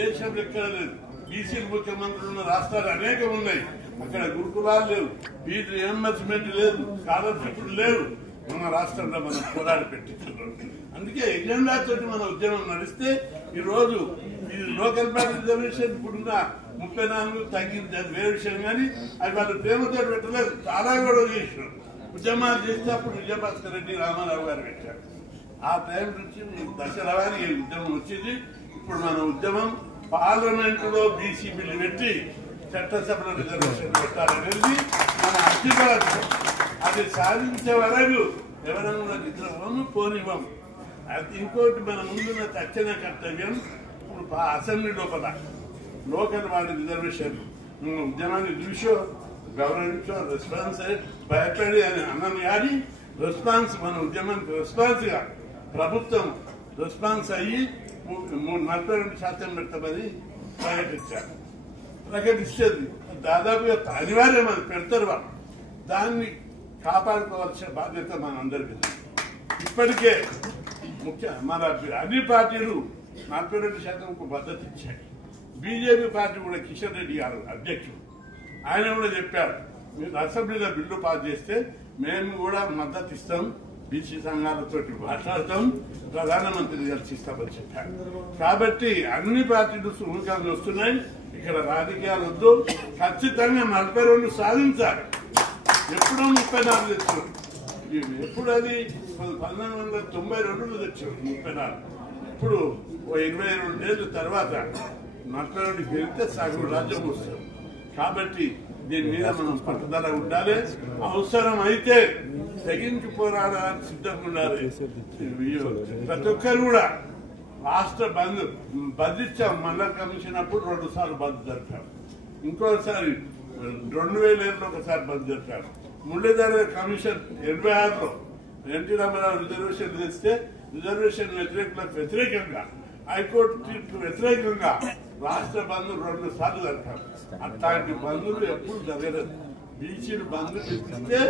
దేశంలో ఎక్కడ లేదు. బీసీ ముఖ్యమంత్రులు ఉన్న రాష్ట్రాలు అనేకం ఉన్నాయి. అక్కడ గురుకులాలు లేవు, ఫీజు రియంబర్స్మెంట్ లేదు, స్కాలర్షిప్లు లేవు. మన రాష్ట్రంలో మనం పోరాడి పెట్టించున్నాం. అందుకే ఎజెండా తోటి మన ఉద్యమం నడిస్తే ఈ రోజు ఈ లోకల్ పార్టీ రిజర్వేషన్ ఇప్పుడున్న 34 తగ్గింది, అది వేరే విషయం. కానీ అది వాళ్ళు ప్రేమతో పెట్టలేదు, చాలా గొడవ చేసినారు. ఉద్యమాలు చేస్తే అప్పుడు విజయభాస్కర్ రెడ్డి రామారావు గారు పెట్టారు. ఆ టైం నుంచి దశరవాణి ఉద్యమం వచ్చింది. ఇప్పుడు మన ఉద్యమం పార్లమెంటులో బీసీ బిల్లు పెట్టి చట్టసభలో రిజర్వేషన్ పెట్టాలనేది మన అధికారం. అది సాధించే వరకు ఎవరైనా నిద్రపోము పోనివ్వము. అది ఇంకోటి మన ముందున్న తక్షణ కర్తవ్యం. ఇప్పుడు అసెంబ్లీ లోకల్ వాడి రిజర్వేషన్ ఉద్యమాన్ని చూసో గౌరవించో రెస్పాన్స్ భయపడి అని అన్నాను. కానీ రెస్పాన్స్ మన ఉద్యమానికి రెస్పాన్స్ గా ప్రభుత్వం రెస్పాన్స్ అయ్యి 42% పెడతామని ప్రకటిస్తుంది. దాదాపుగా అనివార్యం అది పెడతారు. వాళ్ళు దాన్ని కాపాడుకోవాల్సిన బాధ్యత మనందరికీ. ఇప్పటికే మన అన్ని పార్టీలు 42%కు మద్దతు ఇచ్చాయి. బీజేపీ పార్టీ కూడా కిషన్ రెడ్డి గారు అధ్యక్షుడు, ఆయన కూడా చెప్పారు, మీరు అసెంబ్లీలో బిల్లు పాస్ చేస్తే మేము కూడా మద్దతు ఇస్తాం, బీసీ సంఘాలతో మాట్లాడతాం, ప్రధానమంత్రి చర్చిస్తామని చెప్పారు. కాబట్టి అన్ని పార్టీలు సుముఖంగా వస్తున్నాయి. ఇక్కడ రాజకీయాలు వద్దు. ఖచ్చితంగా 42 సాధించాలి. ఎప్పుడో 34 తెచ్చారు. ఎప్పుడు అది 1992లో తెచ్చారు 34. ఇప్పుడు 22 ఏళ్ళ తర్వాత 42 గెలిస్తే సగం రాజ్యం వస్తుంది. కాబట్టి దీని మీద మనం పట్టుదల ఉండాలి. అవసరం అయితే తెగించి పోరాడడానికి సిద్ధంగా ఉండాలి. ప్రతి ఒక్కరు కూడా రాష్ట్ర బంద్ ఇచ్చాం. మండల కమిషన్ అప్పుడు 2 సార్లు బంద్ జరిపాం. ఇంకోసారి 2007లో ఒకసారి బంద్ జరిపాం. మురళీధర కమిషన్ 86లో ఎన్టీ రామారావు రిజర్వేషన్ తెస్తే రిజర్వేషన్ వ్యతిరేకంగా హైకోర్టు తీర్పు వ్యతిరేకంగా రాష్ట్ర బంధు 2 సార్లు జరిపారు. అట్లాంటి బంధువులు ఎప్పుడు జరగలేదు. బీసీలు బంధువులు ఇస్తే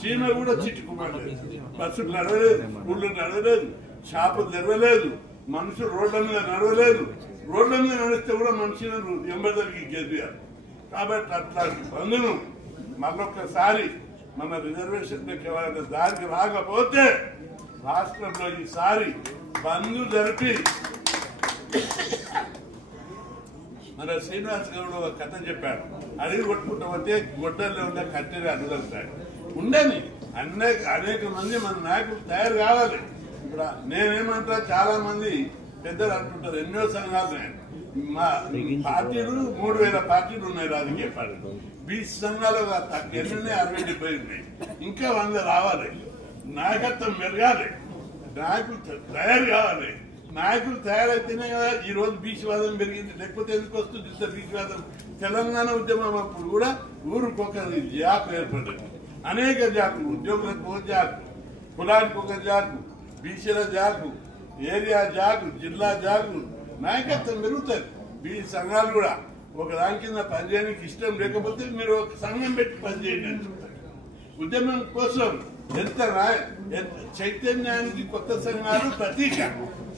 చీమ కూడా చిట్టుకుపడలేదు. బస్సులు నడవలేదు, స్కూళ్ళు నడవలేదు, షాపులు తెరవలేదు, మనుషులు రోడ్ల మీద నడవలేదు. రోడ్ల మీద నడిస్తే కూడా మనుషులను ఎంబదలికి గెలిపారు. కాబట్టి అట్లాంటి బంధును మరొకసారి మన రిజర్వేషన్లకు ఎవరైనా దారికి రాకపోతే రాష్ట్రంలో ఈసారి బంధు జరిపి మన శ్రీనివాస్ గౌడ్ ఒక కథ చెప్పాడు. అడిగి కొట్టుకుంటూ పోతే గొడ్డల్లో ఉన్న కట్టెలు అడుగుతాడు. ఉండని అనేక మంది మన నాయకులు తయారు కావాలి. ఇప్పుడు నేనేమంటా, చాలా మంది పెద్దలు అంటుంటారు, ఎన్నో సంఘాలు మా పార్టీలు 3000 పార్టీలు ఉన్నాయి రాజకీయ పార్టీలు. బీసీ సంఘాలు ఎన్ని 60-70 ఉన్నాయి. ఇంకా 100 రావాలి. నాయకత్వం మెరగాలి, నాయకులు తయారు కావాలి. నాయకులు తయారైతేనే కదా ఈ రోజు బీసీవాదం పెరిగింది. లేకపోతే ఎందుకు వస్తుంది ఇంత బీసీవాదం? తెలంగాణ ఉద్యమం అప్పుడు కూడా ఊరికొక జాకు ఏర్పడింది. అనేక జాకులు, ఉద్యోగులకు ఒక జాకు, కులానికి ఒక జాకు, బీసీల జాకు, ఏరియా జాకు, జిల్లా జాకు, నాయకత్వం పెరుగుతుంది. బీసీ సంఘాలు కూడా ఒక దాని కింద పనిచేయడానికి ఇష్టం లేకపోతే మీరు ఒక సంఘం పెట్టి పనిచేయండి అని చెప్తారు. ఉద్యమం కోసం ఎంత చైతన్యానికి కొత్త సంఘాలు ప్రతీక.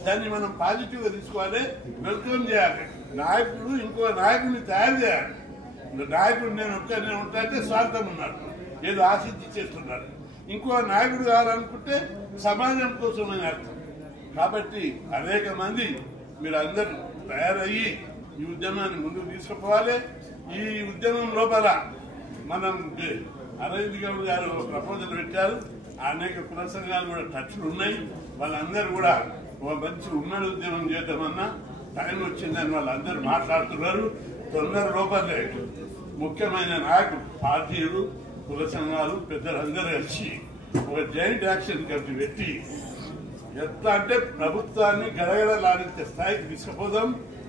దాన్ని మనం పాజిటివ్ గా తీసుకోవాలి, వెల్కమ్ చేయాలి. నాయకుడు ఇంకో నాయకుడిని తయారు చేయాలి. నాయకుడు నేను ఒక్కనే ఉంటాంటే స్వార్థం ఉన్నాడు, ఏదో ఆశించి చేస్తున్నాడు. ఇంకో నాయకుడు కావాలనుకుంటే సమాజం కోసం అని అర్థం. కాబట్టి అనేక మంది మీరందరూ తయారయ్యి ఈ ఉద్యమాన్ని ముందుకు తీసుకుపోవాలి. ఈ ఉద్యమం లోపల మనం అరవింద్ గౌడ్ గారు ప్రపోజల్ పెట్టారు. అనేక కుల సంఘాలు కూడా టచ్లు ఉన్నాయి. వాళ్ళందరూ కూడా ఒక మంచి ఉమ్మడి ఉద్యమం చేద్దామన్నా టైం వచ్చిందని వాళ్ళందరూ మాట్లాడుతున్నారు. తొందర లోపలే ముఖ్యమైన నాయకులు, పార్టీలు, కుల సంఘాలు, పెద్దలందరూ వచ్చి ఒక జాయింట్ యాక్షన్ కమిటీ పెట్టి ఎట్లా అంటే ప్రభుత్వాన్ని గడగడలాడించే స్థాయికి తీసుకుపోదాం.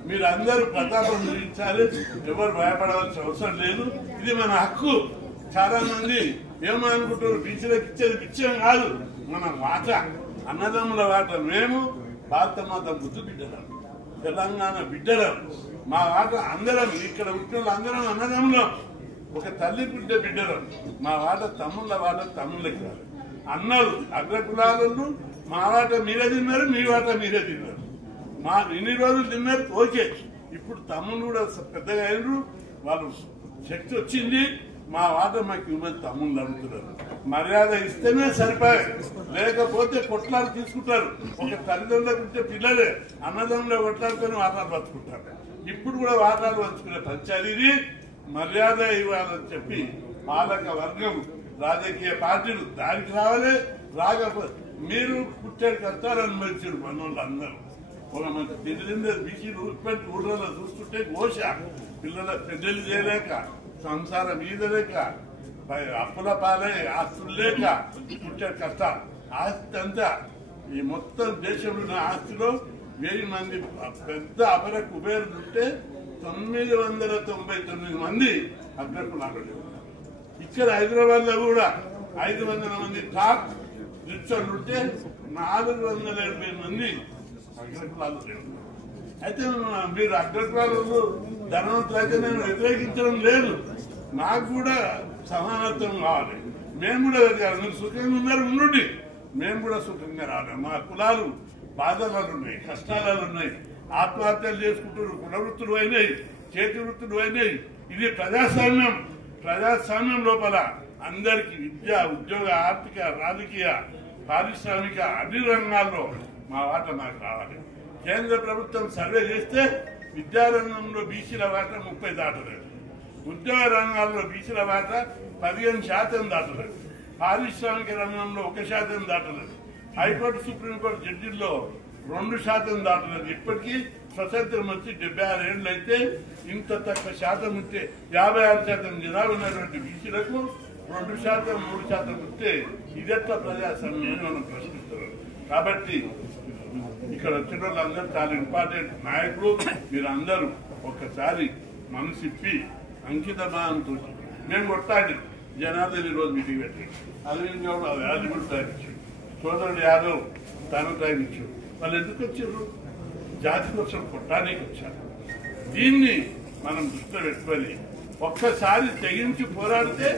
మీరు అందరూ ప్రతాపం చూపించాలి. ఎవరు భయపడవలసిన అవసరం లేదు. ఇది మన హక్కు. చాలా మంది ఏమనుకుంటారు, బీసీలకు ఇచ్చేది పిచ్చేం కాదు, మన వాట, అన్నదమ్ముల వాట. మేము భారత మాత ముద్దు బిడ్డలం, తెలంగాణ బిడ్డలం. మా వాట అందరం, ఇక్కడ పుట్టిన అందరం అన్నదమ్ములం, ఒక తల్లి బిడ్డ బిడ్డలం. మా వాట తమ్ముళ్ళ వాట తమ్ముళ్ళకి కాదు. అన్నలు అగ్రకులాలను మా వాట మీరే తిన్నారు, మీ వాట మీరే తిన్నారు. మా ఇన్ని రోజులు తిన్నారు, ఓకే. ఇప్పుడు తమ్ముళ్ళు కూడా పెద్దగా అయినరు, వాళ్ళు శక్తి వచ్చింది. మా వాట మాకు ఇవ్వమని తమ్ముళ్ళు అడుగుతున్నారు. మర్యాద ఇస్తేనే సరిపోయి, లేకపోతే కొట్లాడు తీసుకుంటారు. ఒక తల్లిదండ్రులకు ఉంటే పిల్లలే అన్నదమ్ములో కొట్లాడుకొని వాటాలు పంచుకుంటారు. ఇప్పుడు కూడా వాటాలు పంచుకునే పంచాయతీ మర్యాద ఇవ్వాలని చెప్పి పాలక వర్గం రాజకీయ పార్టీలు దానికి రావాలి. రాకపోతే మీరు పుట్టాడు కష్టాలను మరిచారు మనోళ్ళు అందరూ. ఒక మంచి తెలియదు బీసీలు ఉత్పత్తి ఊళ్ళలో చూస్తుంటే ఘోష, పిల్లల పెద్దలు చేయలేక, సంసారం ఈదలేక, అప్పుల పాలై ఆస్తులు లేక పుట్టాడు కష్టాలు. ఆస్తి అంతా ఈ మొత్తం దేశంలో ఉన్న ఆస్తిలో 1000 మంది పెద్ద అపర కుబేరులు ఉంటే 999 మంది అగ్రకులాలు. ఇక్కడ హైదరాబాద్ లో కూడా 500 మంది టాప్ రిచర్లు ఉంటే 480 మంది అగ్రకులాలు లేవు. అయితే మీరు అగ్రకులాలు ధనవంతులు అయితే నేను వ్యతిరేకించడం లేదు, నాకు కూడా సమానత్వం కావాలి. మేము కూడా ఎదగాలి. మీరు సుఖంగా ఉన్నారు ఉండండి, మేము కూడా సుఖంగా రావాలి. మా కులాలు బాధలు ఉన్నాయి, కష్టాలు ఉన్నాయి, ఆత్మహత్యలు చేసుకుంటున్నారు, కుల వృత్తులు అయినాయి, చేతి వృత్తులు అయినాయి. ఇది ప్రజాస్వామ్యం. ప్రజాస్వామ్యం లోపల అందరికీ విద్య, ఉద్యోగ, ఆర్థిక, రాజకీయ, పారిశ్రామిక అన్ని రంగాల్లో మా వాటా మాకు రావాలి. కేంద్ర ప్రభుత్వం సర్వే చేస్తే విద్యారంగంలో బీసీల వాటా 30 దాటలేదు, ఉద్యోగ రంగాల్లో బీసీల వాటా 15% దాటలేదు, పారిశ్రామిక రంగంలో 1% దాటలేదు, హైకోర్టు సుప్రీంకోర్టు జడ్జిల్లో 2% దాటలేదు. ఇప్పటికీ స్వతంత్రం వచ్చి 76 ఏళ్ళు అయితే ఇంత తక్కువ శాతం ఉంటే 56% జనాభా ఉన్నటువంటి బీసీలకు 2%, 3% ఉంటే ఇదెట్లా ప్రజాస్వామ్యం అని మనం ప్రశ్నిస్తున్నాం. కాబట్టి ఇక్కడ వచ్చిన వాళ్ళందరూ చాలా ఇంపార్టెంట్ నాయకులు. మీరందరూ ఒక్కసారి మనసిప్పి అంకిత భావంతో మేము కొట్టాలి. జనార్దన్ ఈరోజు మీటింగ్ పెట్టాడు, అరవింద్ గౌడ్ యాదగిరి ప్రయాణించాడు, సోదరుడు యాదవ్ తను ప్రయాణించాడు. వాళ్ళు ఎందుకు వచ్చారు? జాతి కోసం కొట్టడానికి వచ్చారు. దీన్ని మనం దృష్టిలో పెట్టుకొని ఒక్కసారి తెగించి పోరాడితే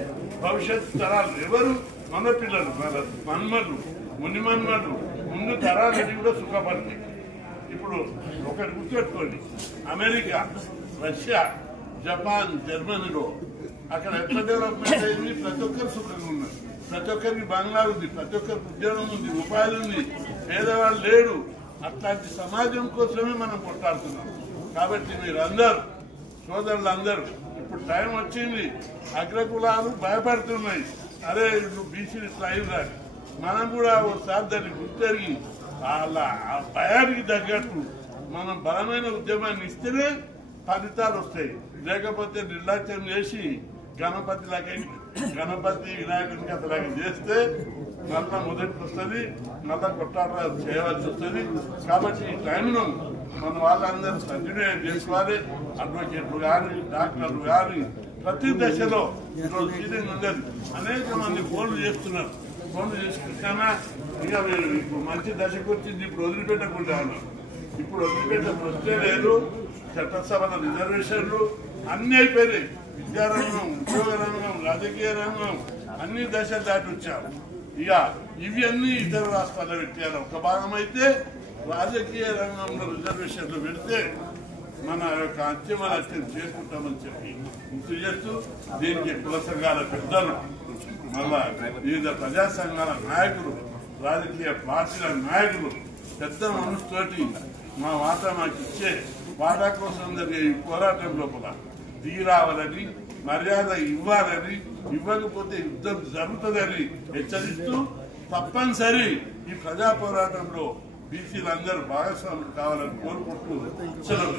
భవిష్యత్తు తరాలు ఎవరు మన పిల్లలు, మన మన్మలు, మునిమన్మలు, ముందు తరాలని కూడా సుఖపడతాయి. ఇప్పుడు ఒకటి గుర్తుపెట్టుకోండి, అమెరికా, రష్యా, జపాన్, జర్మనీలో అక్కడ ఎట్లా డెవలప్మెంట్ అయింది? ప్రతి ఒక్కరు సుఖంగా ఉన్నారు, ప్రతి ఒక్కరికి బంగ్లా ఉంది, ప్రతి ఒక్కరికి ఉద్యోగం ఉంది, ఉపాధి ఉంది, పేదవాళ్ళు లేడు. అట్లాంటి సమాజం కోసమే మనం కొట్లాడుతున్నాం. కాబట్టి మీరందరూ సోదరులందరూ ఇప్పుడు టైం వచ్చింది. అగ్రకులాలు భయపడుతున్నాయి, అరే నువ్వు బీసీలు ఇట్లా అయిందా. మనం కూడా ఒకసారి దాన్ని గుర్తెరిగి వాళ్ళ ఆ భయానికి తగ్గట్టు మనం బలమైన ఉద్యమాన్ని ఇస్తేనే ఫలితాలు వస్తాయి. లేకపోతే నిర్లక్ష్యం చేసి గణపతి వినాయకుని కథలాగా చేస్తే మళ్ళా మొదటికి వస్తుంది, మళ్ళా కొట్టాట చేయవలసి వస్తుంది. కాబట్టి ఈ టైంను మన వాళ్ళందరూ సద్వినియోగం చేసుకోవాలి. అడ్వకేట్లు కానీ, డాక్టర్లు కానీ ప్రతి దశలో ఈరోజు సీలింగ్ ఉండదు. అనేక మంది ఫోన్లు చేస్తున్నారు. ఫోన్లు చేసుకుంటానా ఇక మీరు ఇప్పుడు మంచి దశకు వచ్చింది, ఇప్పుడు వదిలిపెట్టకుండా ఉన్నారు. ఇప్పుడు వదిలిపెట్టే ప్రశ్నే లేదు. చట్టసభల రిజర్వేషన్లు అన్ని అయిపోయినాయి. విద్యారంగం, ఉద్యోగ రంగం, రాజకీయ రంగం అన్ని దశలు దాటి వచ్చారు. ఇక ఇవి అన్ని ఇతర రాష్ట్రాల్లో పెట్టారు. ఒక భాగం అయితే రాజకీయ రంగంలో రిజర్వేషన్లు పెడితే మన యొక్క అంతిమ లక్ష్యం చేరుకుంటామని చెప్పి గుర్తు చేస్తూ దీనికి కుల సంఘాల పెద్దలు, మళ్ళా వివిధ ప్రజా సంఘాల నాయకులు, రాజకీయ పార్టీల నాయకులు పెద్ద మనసుతోటి మా వాటా మాకు ఇచ్చే వాటా కోసం జరిగే ఈ పోరాటం లోపల దిగిరావాలని, మర్యాద ఇవ్వాలని, ఇవ్వకపోతే యుద్ధం జరుగుతుందని హెచ్చరిస్తూ తప్పనిసరి ఈ ప్రజా పోరాటంలో బీసీలందరూ భాగస్వాములు కావాలని కోరుకుంటూ సెలవు.